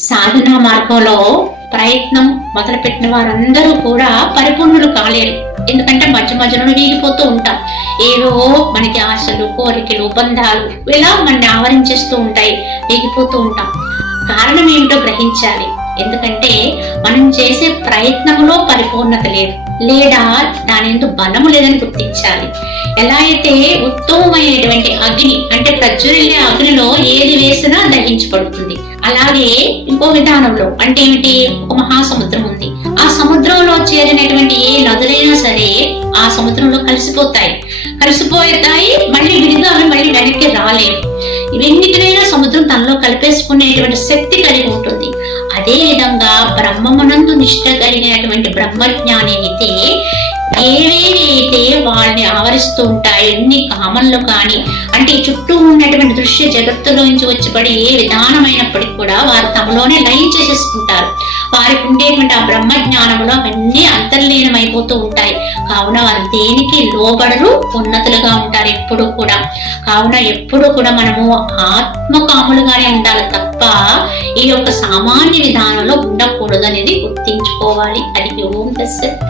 సాధనా మార్గంలో ప్రయత్నం మొదలుపెట్టిన వారందరూ కూడా పరిపూర్ణులు కాలేరు. ఎందుకంటే మధ్య మధ్యలో వీగిపోతూ ఉంటాం. ఏవో మనకి ఆశలు, కోరికలు, బంధాలు ఇలా మనని ఆవరించేస్తూ ఉంటాయి, వీగిపోతూ ఉంటాం. కారణం ఏమిటో గ్రహించాలి. ఎందుకంటే మనం చేసే ప్రయత్నంలో పరిపూర్ణత లేదు, లేదా దాని ఎందుకు బలము లేదని గుర్తించాలి. ఎలా అయితే ఉత్తమమైనటువంటి అగ్ని అంటే ప్రజ్వరిల్లే అగ్నిలో ఏది వేసినా దహించబడుతుంది, అలాగే ఇంకో విధానంలో అంటే ఏమిటి, ఒక మహాసముద్రం ఉంది. ఆ సముద్రంలో చేరినటువంటి ఏ నదులైనా సరే ఆ సముద్రంలో కలిసిపోతాయి, మళ్ళీ విడిగా అవి మళ్ళీ వెనక్కి రాలేవు. ఇవన్నిటినైనా సముద్రం తనలో కలిపేసుకునేటువంటి శక్తి కలిగి ఉంటుంది. అదే విధంగా బ్రహ్మమునందు నిష్ట కలిగినటువంటి బ్రహ్మజ్ఞాని అయితే ఏవేవైతే వాళ్ళని ఆవరిస్తూ ఉంటాయి, ఎన్ని కామన్లు కానీ అంటే చుట్టూ ఉన్నటువంటి దృశ్య జగత్తులోంచి వచ్చిపడి ఏ విధానమైనప్పటికీ కూడా వారు తమలోనే లయం చేసేసుకుంటారు. వారికి ఉండేటువంటి ఆ బ్రహ్మ జ్ఞానంలో అవన్నీ అంతర్లీనమైపోతూ ఉంటాయి. కావున వారు దేనికి లోబడరు, ఉన్నతులుగా ఉంటారు ఎప్పుడు కూడా. కావున ఎప్పుడు కూడా మనము ఆత్మకాములుగానే ఉండాలి తప్ప ఈ యొక్క సామాన్య విధానంలో ఉండకూడదు అనేది గుర్తించుకోవాలి. అది ఓం తస్సత్.